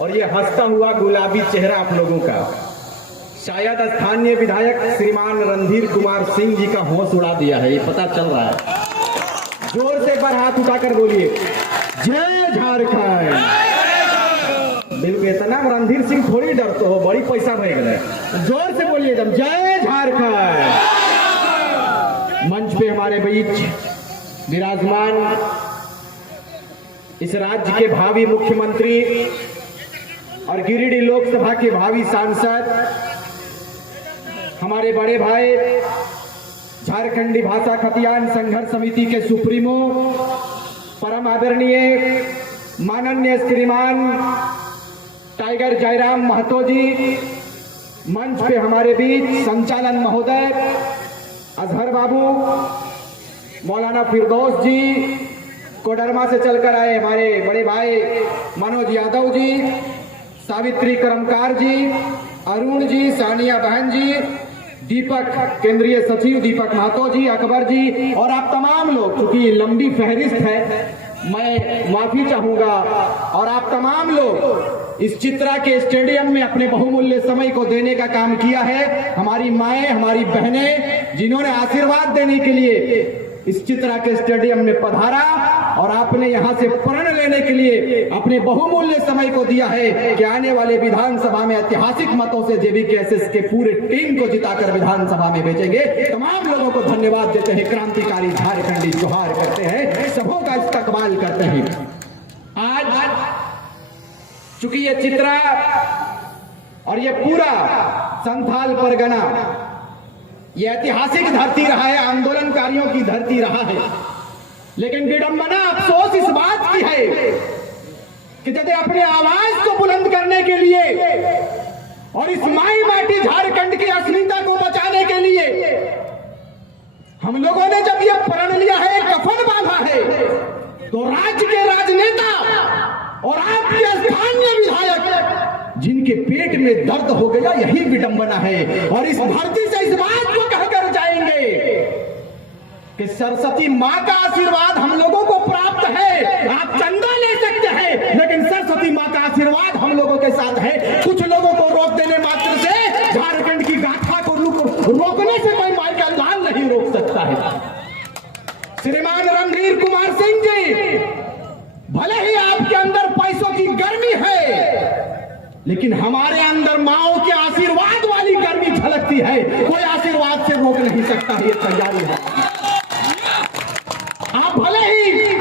और ये हंसता हुआ गुलाबी चेहरा आप लोगों का शायद स्थानीय विधायक श्रीमान रणधीर कुमार सिंह जी का होश उड़ा दिया है, ये पता चल रहा है। जोर से एक बार हाथ उठाकर बोलिए जय झारखंड। बिल्कुल इतना रणधीर सिंह थोड़ी डरते हो, बड़ी पैसा भर गए। जोर से बोलिए एकदम जय झारखंड। मंच पे हमारे बीच विराजमान इस राज्य के भावी मुख्यमंत्री और गिरिडीह लोकसभा के भावी सांसद हमारे बड़े भाई झारखंडी भाषा खतियान संघर्ष समिति के सुप्रीमो परम आदरणीय माननीय श्रीमान टाइगर जयराम महतो जी, मंच पे हमारे बीच संचालन महोदय अजहर बाबू, मौलाना फिरदौस जी, कोडरमा से चलकर आए हमारे बड़े भाई मनोज यादव जी, सावित्री करमकार जी, अरुण जी, सानिया बहन जी, दीपक केंद्रीय सचिव दीपक महतो जी, अकबर जी और आप तमाम लोग, क्योंकि लंबी फहरिस्त है मैं माफी चाहूंगा, और आप तमाम लोग इस चित्रा के स्टेडियम में अपने बहुमूल्य समय को देने का काम किया है। हमारी माएं, हमारी बहनें जिन्होंने आशीर्वाद देने के लिए इस चित्रा के स्टेडियम में पधारा और आपने यहां से प्रण लेने के लिए अपने बहुमूल्य समय को दिया है कि आने वाले विधानसभा में ऐतिहासिक मतों से जेबीकेएसएस के पूरे टीम को जिताकर विधानसभा में भेजेंगे। तमाम लोगों को धन्यवाद देते हैं, क्रांतिकारी झारखंडी जोहार करते हैं, सबों का इस्तकबाल करते हैं। आज चूंकि ये चित्रा और ये पूरा संथाल परगना ये ऐतिहासिक धरती रहा है, आंदोलनकारियों की धरती रहा है, लेकिन विडंबना अफसोस इस बात की है कि यदि अपने आवाज को बुलंद करने के लिए और इस माई माटी झारखंड की अस्मिता को बचाने के लिए हम लोगों ने जब ये प्रण लिया है, कफन बांधा है, तो राज्य के राजनेता और आपके स्थानीय विधायक जिनके पेट में दर्द हो गया, यही विडंबना है। और इस धरती से इस बात को कहकर जाएंगे कि सरस्वती माँ का आशीर्वाद हम लोगों को प्राप्त है। आप चंदा ले सकते हैं, लेकिन सरस्वती माँ का आशीर्वाद हम लोगों के साथ है। कुछ लोगों को रोक देने मात्र से झारखंड की गाथा को रोकने से कोई माई का लाल नहीं रोक सकता है। श्रीमान रणधीर कुमार सिंह जी, भले ही आपके अंदर पैसों की गर्मी है, लेकिन हमारे अंदर माओ के आशीर्वाद वाली गर्मी झलकती है। कोई आशीर्वाद से रोक नहीं सकता, ये तैयारी है। आप भले ही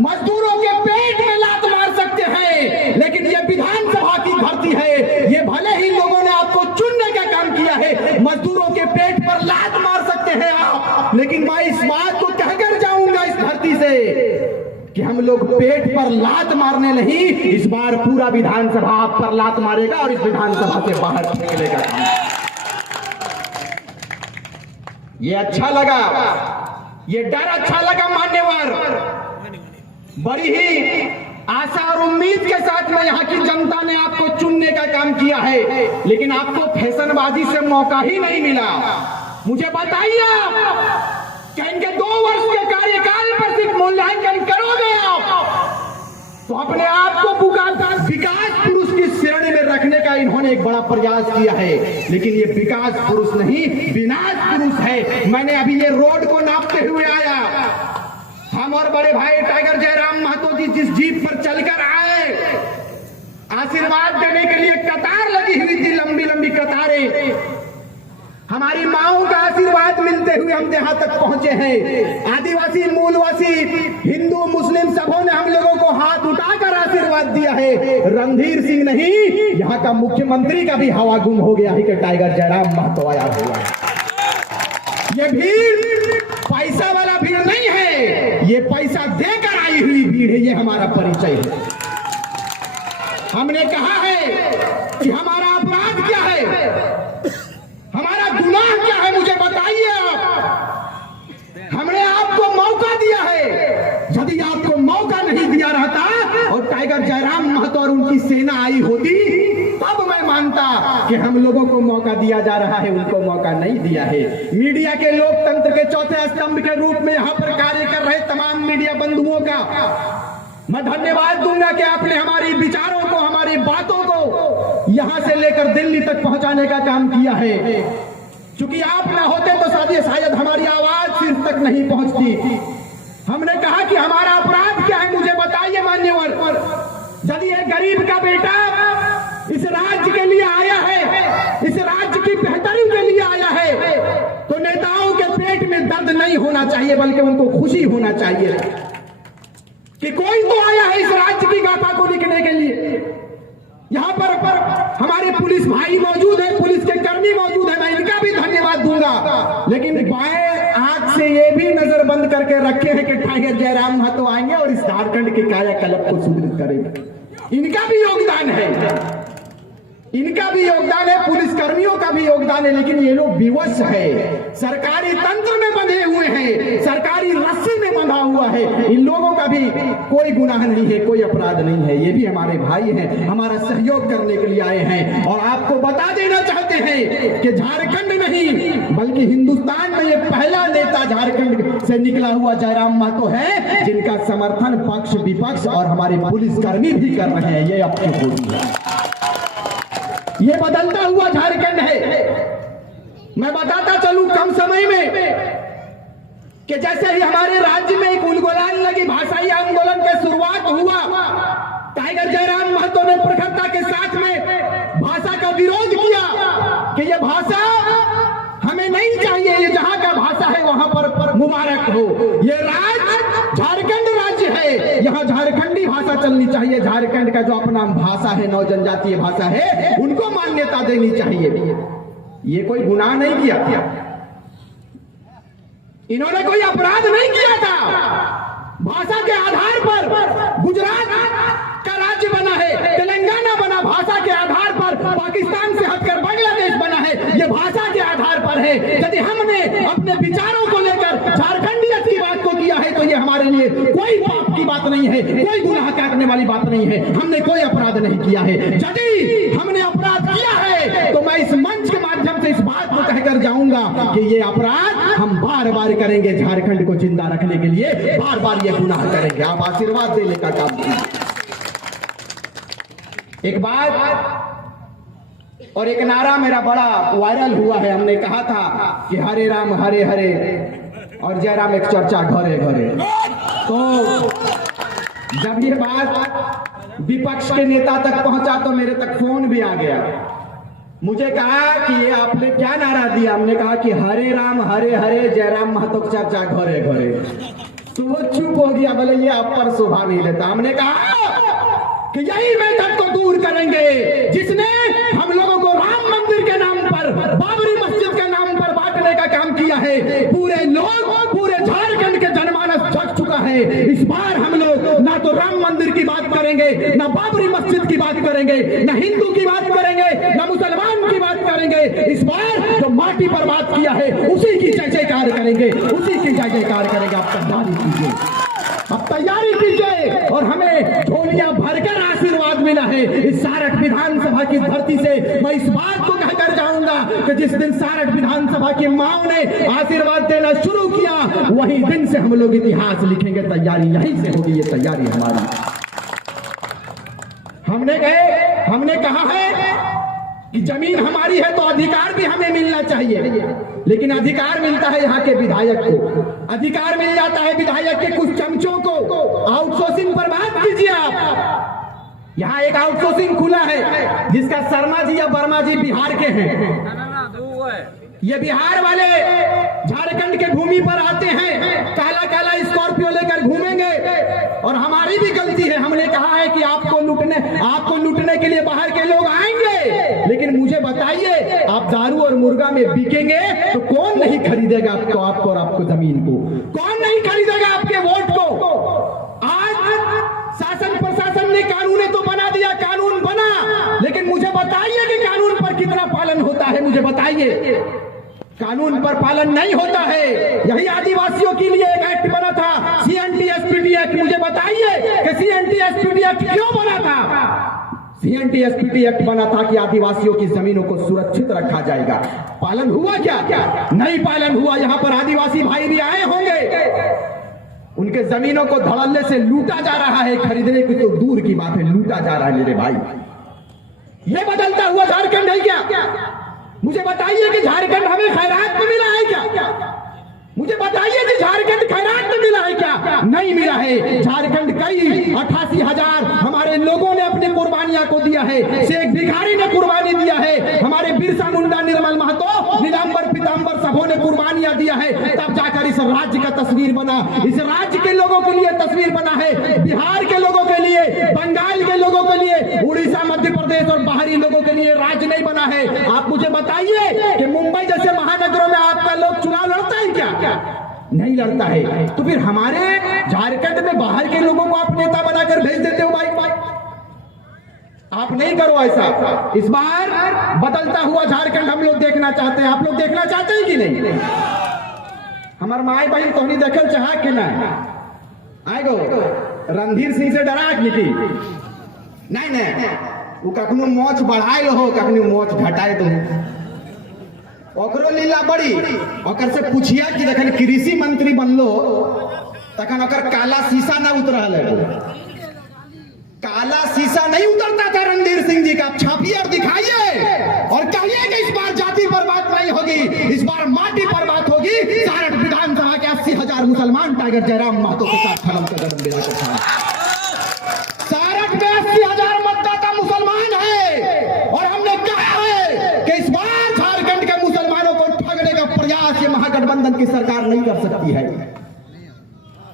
मजदूरों के पेट में लात मार सकते हैं, लेकिन ये विधानसभा की धरती है। ये भले ही लोगों ने आपको चुनने का काम किया है, मजदूरों के पेट पर लात मार सकते हैं आप, लेकिन मैं इस बात को कहकर जाऊंगा इस धरती से कि हम लोग पेट पर लात मारने नहीं, इस बार पूरा विधानसभा आप पर लात मारेगा और इस विधानसभा से बाहर निकलेगा। ये अच्छा लगा, ये डर अच्छा लगा मान्यवर। बड़ी ही आशा और उम्मीद के साथ में यहाँ की जनता ने आपको चुनने का काम किया है, लेकिन आपको फैशनबाजी से मौका ही नहीं मिला। मुझे बताइए क्या इनके 2 वर्ष के कार्यकाल पर सिर्फ मूल्यांकन करोगे आप, तो अपने आप को विकास पुरुष की श्रेणी में रखने का इन्होंने एक बड़ा प्रयास किया है, लेकिन ये विकास पुरुष नहीं, विनाश पुरुष है। मैंने अभी ये रोड को नापते हुए आया, हम और बड़े भाई टाइगर जयराम महतो जी जिस जीप पर चलकर आए, आशीर्वाद देने के लिए कतार लगी हुई थी, लंबी लंबी कतारें। हमारी माओं का आशीर्वाद मिलते हुए हम यहाँ तक पहुंचे हैं। आदिवासी, मूलवासी, हिंदू, मुस्लिम सबों ने हम लोगों को हाथ उठाकर आशीर्वाद दिया है। रणधीर सिंह नहीं, यहाँ का मुख्यमंत्री का भी हवा गुम हो गया है कि टाइगर जयराम महतो आया हुआ है। ये भीड़ पैसा वाला भीड़ नहीं है, ये पैसा देकर आई हुई भीड़ है। ये हमारा परिचय है। हमने कहा है कि हमारा अपराध क्या है, हमारा गुनाह क्या है, मुझे बताइए आप। हमने आपको मौका दिया है, यदि आपको मौका नहीं दिया रहता और टाइगर जयराम महतो और उनकी सेना आई होती, तब मैं मानता कि हम लोगों को मौका दिया जा रहा है, उनको मौका नहीं दिया है। मीडिया के लोकतंत्र के चौथे स्तंभ के रूप में यहाँ पर कार्य कर रहे तमाम मीडिया बंधुओं का मैं धन्यवाद दूंगा कि आपने हमारी विचारों को, हमारी बातों को यहां से लेकर दिल्ली तक पहुंचाने का काम किया है। क्योंकि आप ना होते तो शायद हमारी आवाज सिर तक नहीं पहुंचती। हमने कहा कि हमारा अपराध क्या है, मुझे बताइए मान्यवर। यदि एक गरीब का बेटा इस राज्य के लिए आया है, इस राज्य की बेहतरी के लिए आया है, तो नेताओं के पेट में दर्द नहीं होना चाहिए, बल्कि उनको खुशी होना चाहिए कि कोई तो आया है इस राज्य की गाथा को लिखने के लिए। यहाँ पर हमारे पुलिस भाई मौजूद है, पुलिस के कर्मी मौजूद है, मैं इनका भी धन्यवाद दूंगा। लेकिन बाएं आंख से ये भी नजर बंद करके रखे हैं कि टाइगर जयराम महतो आएंगे और इस झारखंड के कायाकल्प को सुदृढ़ करेंगे। इनका भी योगदान है, इनका भी योगदान है, पुलिस कर्मियों का भी योगदान है। लेकिन ये लोग विवश है, सरकारी तंत्र में बंधे हुए हैं, सरकारी रस्सी में बंधा हुआ है। इन लोगों का भी कोई गुनाह नहीं है, कोई अपराध नहीं है। ये भी हमारे भाई हैं, हमारा सहयोग करने के लिए आए हैं। और आपको बता देना चाहते हैं कि झारखंड नहीं बल्कि हिंदुस्तान में ये पहला नेता झारखंड से निकला हुआ जयराम महतो है जिनका समर्थन पक्ष विपक्ष और हमारे पुलिस कर्मी भी कर रहे हैं। ये आपकी होती है, ये बदलता हुआ झारखंड है। मैं बताता चलूं कम समय में कि जैसे ही हमारे राज्य में एक उलगुलान लगी, भाषाई आंदोलन की शुरुआत हुआ, टाइगर जयराम महतो ने प्रखरता के साथ में भाषा का विरोध किया कि ये भाषा हमें नहीं चाहिए, ये जहां का भाषा है वहां पर मुबारक हो। ये राज्य झारखंड राज्य है, यहाँ झारखंडी भाषा चलनी चाहिए। झारखंड का जो अपना भाषा है, नौ जनजातीय भाषा है, उनको मान्यता देनी चाहिए। ये कोई गुनाह नहीं किया था, इन्होंने कोई अपराध नहीं किया था। भाषा के आधार पर गुजरात का राज्य बना है, तेलंगाना बना, भाषा के आधार पर पाकिस्तान से हटकर बांग्लादेश बना है, ये भाषा के आधार पर है। यदि हमने अपने विचारों को लेकर झारखंडियत की बात को किया है तो ये हमारे लिए कोई पाप की बात नहीं है, कोई गुनाह करने वाली बात नहीं है। हमने कोई अपराध नहीं किया है। यदि हमने अपराध किया है तो मैं इस मंच के माध्यम से इस बात को कहकर जाऊंगा कि ये अपराध हम बार बार करेंगे। झारखंड को जिंदा रखने के लिए बार बार ये गुनाह करेंगे। आप आशीर्वाद देने का काम कीजिए। एक बात और एक नारा मेरा बड़ा वायरल हुआ है। हमने कहा था कि हरे राम हरे हरे और जयराम एक चर्चा घरे घरे। तो जब ये बात विपक्ष के नेता तक पहुंचा तो मेरे तक फोन भी आ गया। मुझे कहा कि ये आपने क्या नारा दिया? हमने कहा कि हरे राम हरे हरे जयराम महतो की चर्चा घरे घरे। तो वो चुप हो गया, बोले ये आप पर शोभा नहीं लेता। हमने कहा कि यही मेथड को दूर करेंगे जिसने हम लोगों को राम मंदिर के नाम पर, बाबरी मस्जिद के नाम पर बांटने का काम किया है। पूरे लोग, पूरे झारखंड के जनमानस जग चुका है। इस बार हम लोग ना तो राम मंदिर की बात करेंगे, ना बाबरी मस्जिद की बात करेंगे, ना हिंदू की बात करेंगे, ना मुसलमान की बात करेंगे। इस बार जो माटी पर बात किया है उसी की जय जयकार करेंगे, उसी की जय जयकार करेंगे। आप तैयारी कीजिए, अब तैयारी कीजिए। और हमें झोलियां भरकर आशीर्वाद मिला है इस सारठ विधानसभा की धरती से। मैं इस बात को कहकर जाऊंगा कि जिस दिन सारठ विधानसभा की माओ ने आशीर्वाद देना शुरू किया, वही दिन से हम लोग इतिहास लिखेंगे। तैयारी यहीं से होगी, ये तैयारी हमारी। हमने कहा है कि जमीन हमारी है तो अधिकार भी हमें मिलना चाहिए। लेकिन अधिकार मिलता है यहाँ के विधायक को, अधिकार मिल जाता है विधायक के कुछ चमचों को। आउटसोर्सिंग पर बात कीजिए आप। यहाँ एक आउटसोर्सिंग खुला है जिसका शर्मा जी या वर्मा जी बिहार के हैं। ये बिहार वाले झारखंड के भूमि पर आते हैं, काला काला स्कॉर्पियो लेकर घूमेंगे। और हमारी भी गलती है, हमने कहा है कि आपको लूटने के लिए बाहर के लोग आएंगे। लेकिन मुझे बताइए, आप दारू और मुर्गा में बिकेंगे तो कौन नहीं खरीदेगा आपको और आपको जमीन को? कौन नहीं खरीदेगा आपके वोट को? आज शासन प्रशासन ने कानून तो बना दिया, कानून बना, लेकिन मुझे बताइए कि कानून पर कितना पालन होता है? मुझे बताइए, कानून पर पालन नहीं होता है। यही आदिवासियों के लिए एक एक्ट बना था, CNT-SPD एक्ट। मुझे बताइए कि CNT-SPD एक्ट क्यों बना था? CNT-SPD एक्ट बना था कि आदिवासियों की जमीनों को सुरक्षित रखा जाएगा। पालन हुआ क्या? नहीं पालन हुआ। यहाँ पर आदिवासी भाई भी आए होंगे, उनके जमीनों को धड़ल्ले से लूटा जा रहा है। खरीदने की तो दूर की बात है, लूटा जा रहा है मेरे भाई। ये बदलता हुआ झारखंड है क्या? मुझे बताइए कि झारखंड हमें खैरात में मिला है क्या? मुझे बताइए कि झारखंड खैरात में मिला है क्या? नहीं मिला है। झारखंड कई 88,000 हमारे लोगों ने अपनी कुर्बानियां को दिया है। शेख भिखारी ने कुर्बानी दिया है, हमारे बिरसा मुंडा, निर्मल महतो, नीलांबर पीतांबर सबों ने कुर्बानियां दिया है। तब जाकर इस राज्य का तस्वीर बना। इस राज्य के लोगों के लिए तस्वीर बना है, बिहार के लोगों के लिए, बंगाल के लोगों के लिए, उड़ीसा, मध्य प्रदेश और बाहरी लोगों के लिए राज्य नहीं बना है। आप मुझे बताइए कि मुंबई जैसे महानगरों में आपका लोग चुनाव लड़ता है क्या? नहीं लड़ता है। तो फिर हमारे झारखंड में बाहर के लोगों को आप नेता बनाकर भेज देते हो। भाई आप नहीं करो ऐसा। इस बार बदलता हुआ झारखंड हम लोग देखना चाहते हैं। आप लोग देखना चाहते हैं कि नहीं? हमार माई बहन तो नहीं देखल चाह के ना आएगो रणधीर सिंह से डरा निकी नहीं वो कखनो मोच बढ़ाए हो, कखनो मोच घटाए दो। ओकरो लीला बड़ी। ओकर से पूछिया कि जखन कृषि मंत्री बनलो तखन ओकर काला शीशा ना उतरल है। काला शीशा नहीं उतरता था रणधीर सिंह जी का। आप छापिए और दिखाइए और कहिए कि इस बार जाति पर बात नहीं होगी, इस बार माटी पर बात होगी। सारठ विधानसभा के 80,000 मुसलमान टाइगर जयराम महतो के साथ कलम का कदम मिलाकर था। सारठ में 80,000 मतदाता मुसलमान है और हमने कहा है कि इस बार झारखंड के मुसलमानों को ठगने का प्रयास ये महागठबंधन की सरकार नहीं कर सकती है।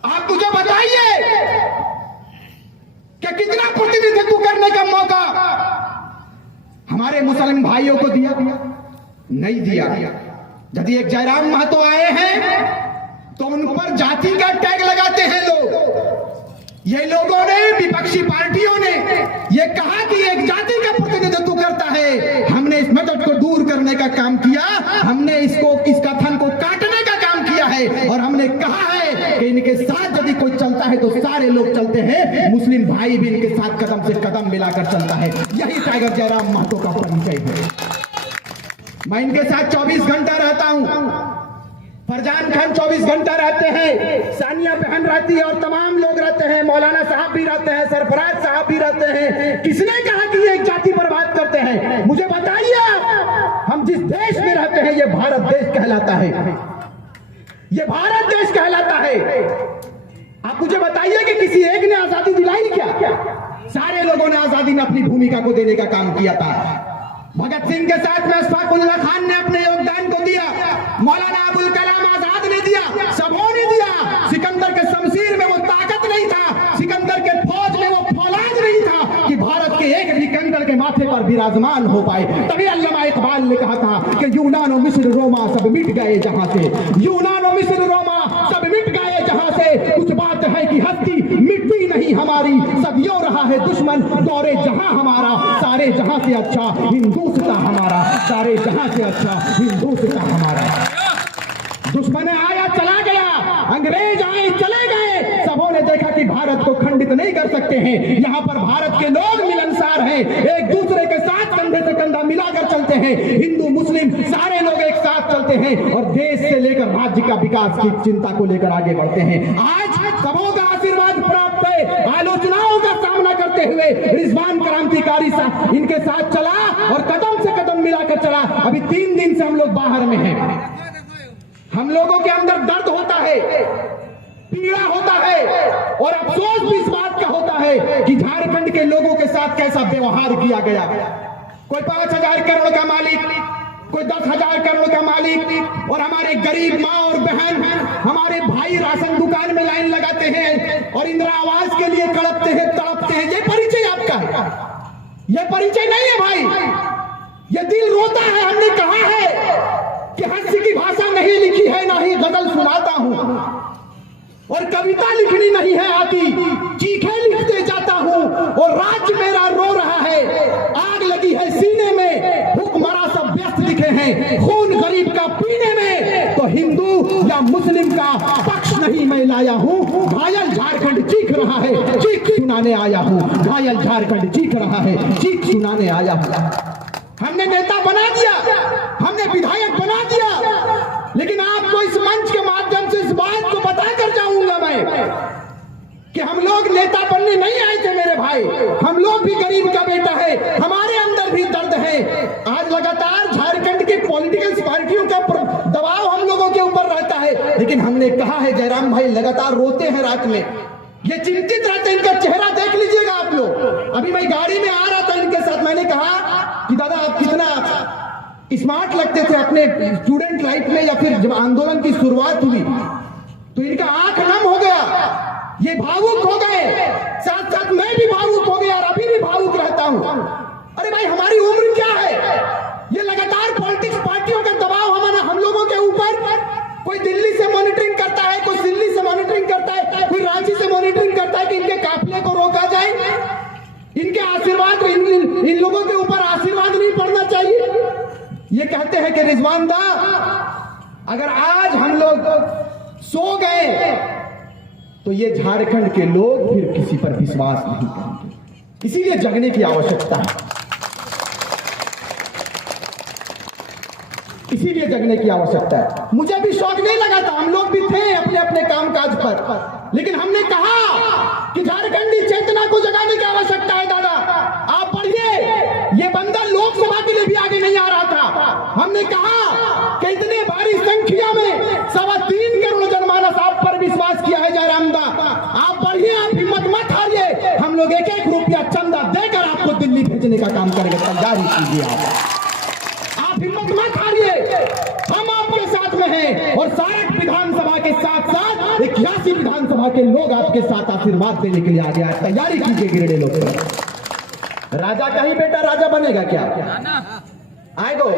आप मुझे बताइए कि कितना प्रतिनिधित्व करने का मौका हमारे मुसलिम भाइयों को दिया? नहीं दिया। यदि एक जयराम महतो आए हैं तो उन पर जाति का टैग लगाते हैं लोग। ये लोगों ने, विपक्षी पार्टियों ने ये कहा कि एक जाति का प्रतिनिधित्व करता है। हमने इस मेथड को दूर करने का काम किया, हमने इस कथन को काटने का काम किया है और हमने कहा है कि इनके साथ यदि कोई चलता है तो सारे लोग चलते हैं। मुस्लिम भाई भी इनके साथ कदम से कदम मिलाकर चलता है। यही टाइगर जयराम महतो का परिचय है। मैं इनके साथ 24 घंटा रहता हूं। फरजान खान 24 घंटा रहते हैं, सानिया बहन रहती है और तमाम लोग रहते हैं, मौलाना साहब भी रहते हैं, सरफराज साहब भी रहते हैं। किसने कहा कि ये एक जाति पर बात करते हैं? मुझे बताइए। हम जिस देश में रहते हैं ये भारत देश कहलाता है, ये भारत देश कहलाता है। आप मुझे बताइए कि किसी एक ने आजादी दिलाई क्या? सारे लोगों ने आजादी में अपनी भूमिका को देने का काम किया था। भगत सिंह के साथ में अशफाकुल्लाह खान ने अपने योगदान को दिया, मौलाना अबुल कलाम आजाद ने दिया, सबों ने दिया। सिकंदर के शमशीर में वो ताकत नहीं था, सिकंदर के फौज में वो फौलाद नहीं था कि भारत के एक भी कंकड़ के माथे पर विराजमान हो पाए। तभी अल्लामा इकबाल ने कहा था कि यूनान और मिस्र रोमा सब मिट गए जहां से, यूनान और मिस्र रोमा सब मिट गए जहां से। कुछ बात है कि हस्ती मिटती नहीं हमारी, सदियों रहा है दुश्मन दौरे जहां हमारा। सारे जहां से अच्छा हिंदुस्तान हमारा, सारे जहां से अच्छा हिंदुस्तान हमारा। दुश्मन आया चला गया, अंग्रेज आए चले गए, सबों ने देखा कि भारत को खंडित नहीं कर सकते हैं। यहाँ पर भारत के लोग मिलनसार हैं, एक दूसरे के साथ कंधे से कंधा मिलाकर चलते हैं। हिंदू मुस्लिम सारे लोग एक साथ चलते हैं और देश से लेकर राज्य का विकास की चिंता को लेकर आगे बढ़ते हैं। आज सबों का आशीर्वाद प्राप्त है। आलोचनाओं का सामना करते हुए रिजवान क्रांतिकारी इनके साथ चला और कदम से कदम मिलाकर चला। अभी 3 दिन से हम लोग बाहर में हैं। हम लोगों के अंदर दर्द होता है, पीड़ा होता है और अफसोस भी इस बात का होता है कि झारखंड के लोगों के साथ कैसा व्यवहार किया गया। कोई 5,000 करोड़ का मालिक, कोई 10,000 करोड़ का मालिक और हमारे गरीब माँ और बहन, हमारे भाई राशन दुकान में लाइन लगाते हैं और इंदिरा आवास के लिए तड़पते हैं तड़पते हैं। ये परिचय आपका है? ये परिचय नहीं है भाई, ये दिल रोता है। हमने कहा है कि हास्य की भाषा नहीं लिखी है, ना ही गजल सुनाता हूं और कविता लिखनी नहीं है आती, चीखे लिखते जाता हूं और राज्य मेरा रो रहा है। आग लगी है सीने में, हुक्मरान सब व्यस्त दिखे हैं खून गरीब का पीने में। तो हिंदू या मुस्लिम का पक्ष नहीं मैं लाया हूं, घायल झारखंड चीख रहा है, चीख सुनाने आया हूं। घायल झारखंड चीख रहा है, चीख सुनाने आया हूं। हमने नेता बना दिया, हमने विधायक बना दिया, लेकिन आपको इस मंच के माध्यम से इस बात को बताकर जाऊंगा मैं कि हम लोग नेता बनने नहीं आए थे मेरे भाई। हम लोग भी गरीब का बेटा है, हमारे अंदर भी हमने कहा है जयराम भाई लगातार रोते हैं रात में, ये चिंतित रहते हैं, इनका चेहरा देख लीजिएगा आप लोग। अभी मैं गाड़ी में आ रहा था इनके साथ, मैंने कहा कि दादा आप कितना स्मार्ट लगते थे अपने स्टूडेंट लाइफ में, या फिर जब आंदोलन की शुरुआत हुई तो इनका आंख नम हो गया, ये भावुक हो गए, साथ साथ मैं भी भावुक हो गया और अभी भी भावुक रहता हूं। अरे भाई हमारी उम्र क्या है, ये लगातार पॉलिटिक्स पार्टियों का दबाव हम लोगों के ऊपर, कोई दिल्ली से मॉनिटरिंग करता है, कोई दिल्ली से मॉनिटरिंग करता है, कोई रांची से मॉनिटरिंग करता है कि इनके काफिले को रोका जाए, इनके आशीर्वाद इन लोगों के ऊपर आशीर्वाद नहीं पड़ना चाहिए। ये कहते हैं कि रिजवान दा अगर आज हम लोग सो गए तो ये झारखंड के लोग फिर किसी पर विश्वास नहीं करेंगे, इसीलिए जगने की आवश्यकता है, इसीलिए जगने की आवश्यकता है। मुझे भी शौक नहीं लगा था, हम लोग भी थे अपने अपने कामकाज पर, लेकिन हमने कहा कि झारखंडी चेतना को जगाने की आवश्यकता है। दादा आप पढ़िए, ये बंदा लोकसभा के लिए भी आगे नहीं आ रहा था। हमने कहा कि इतने भारी संख्या में 3.25 करोड़ जनमानस आप पर विश्वास किया है जयराम दा, आप पढ़िए, आप हिम्मत मत हारिए, हम लोग 1-1 रुपया चंदा देकर आपको दिल्ली भेजने का काम करेंगे, तैयारी कीजिए आप हिम्मत मत हारिए, हम आपके साथ में हैं और सारक विधानसभा के साथ साथ 81 विधानसभा के लोग आपके साथ आशीर्वाद देने के लिए आ गया, तैयारी कीजिए गिरडे लोग। राजा का ही बेटा राजा बनेगा क्या? आएगो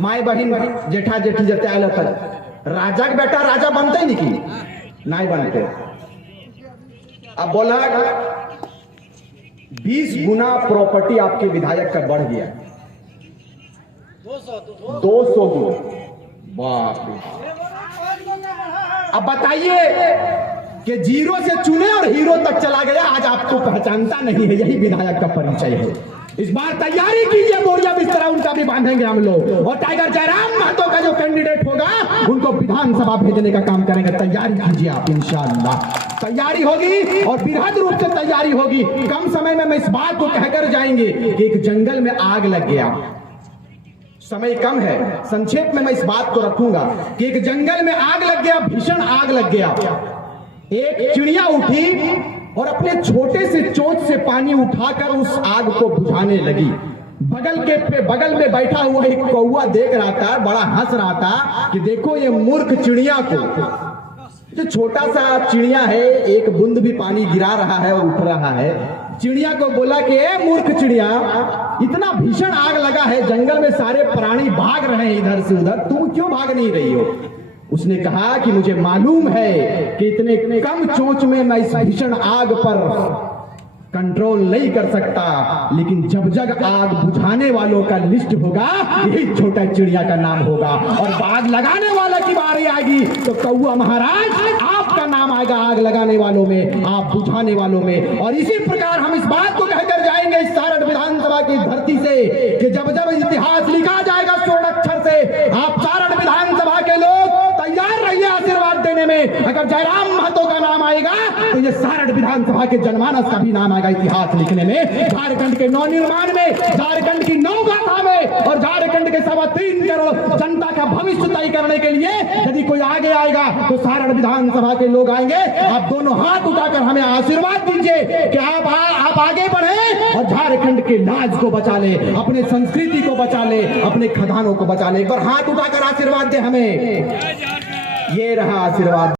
माए बहन जेठा जेठी जते आयल था, राजा का बेटा राजा बनते ही नहीं बनते। अब बोला 20 गुना प्रॉपर्टी आपके विधायक का बढ़ गया, 200 गुना, बाप रे। अब बताइए कि जीरो से चुने और हीरो तक चला गया, आज आपको पहचानता नहीं है, यही विधायक का परिचय है। इस बार तैयारी कीजिए, बोरिया बिस्तरा उनका भी बांधेंगे हम लोग, और टाइगर जयराम महतो का जो कैंडिडेट होगा उनको विधानसभा भेजने का काम करेंगे, तैयारी कीजिए आप, इंशाअल्लाह तैयारी होगी और बृहद रूप से तैयारी होगी। कम समय में मैं इस बात को कहकर जाएंगे कि एक जंगल में आग लग गया, समय कम है, संक्षेप में मैं इस बात को रखूंगा कि एक जंगल में आग लग गया, भीषण आग लग गया। एक चिड़िया उठी और अपने छोटे से चोंच से पानी उठाकर उस आग को बुझाने लगी। बगल में बैठा हुआ एक कौवा देख रहा था, बड़ा हंस रहा था कि देखो ये मूर्ख चिड़िया को, जो छोटा सा चिड़िया है, एक बूंद भी पानी गिरा रहा है और उठ रहा है। चिड़िया को बोला कि ए मूर्ख चिड़िया, इतना भीषण आग लगा है, जंगल में सारे प्राणी भाग रहे हैं इधर से उधर, तुम क्यों भाग नहीं रही हो? उसने कहा कि मुझे मालूम है कि इतने कम चोंच में मैं इस भीषण आग पर कंट्रोल नहीं कर सकता, लेकिन जब आग बुझाने वालों का लिस्ट होगा, यही छोटा चिड़िया का नाम होगा, और आग लगाने वाला की बारी आएगी तो कौवा महाराज आपका नाम आएगा, आग लगाने वालों में, आप बुझाने वालों में। और इसी प्रकार हम इस बात को कहकर जाएंगे इस सारण विधानसभा की धरती से कि जब इतिहास लिखा जाएगा स्वर्ण अक्षर से, आप सारण विधानसभा के लोग तैयार रहिए आशीर्वाद देने में। अगर जयराम महतो का नाम आएगा तो ये सारण विधानसभा के जनमानस का भी नाम आएगा इतिहास लिखने में, झारखंड के नवनिर्माण में, झारखंड की नवगाथा में, और झारखंड के 3.25 करोड़ जनता का भविष्य तय करने के लिए यदि कोई आगे आएगा तो सारण विधानसभा के लोग आएंगे। आप दोनों हाथ उठाकर हमें आशीर्वाद दीजिए कि आप आगे बढ़े और झारखंड के लाज को बचा ले, अपने संस्कृति को बचा ले, अपने खदानों को बचा ले। एक बार हाथ उठाकर आशीर्वाद दे हमें, ये रहा आशीर्वाद।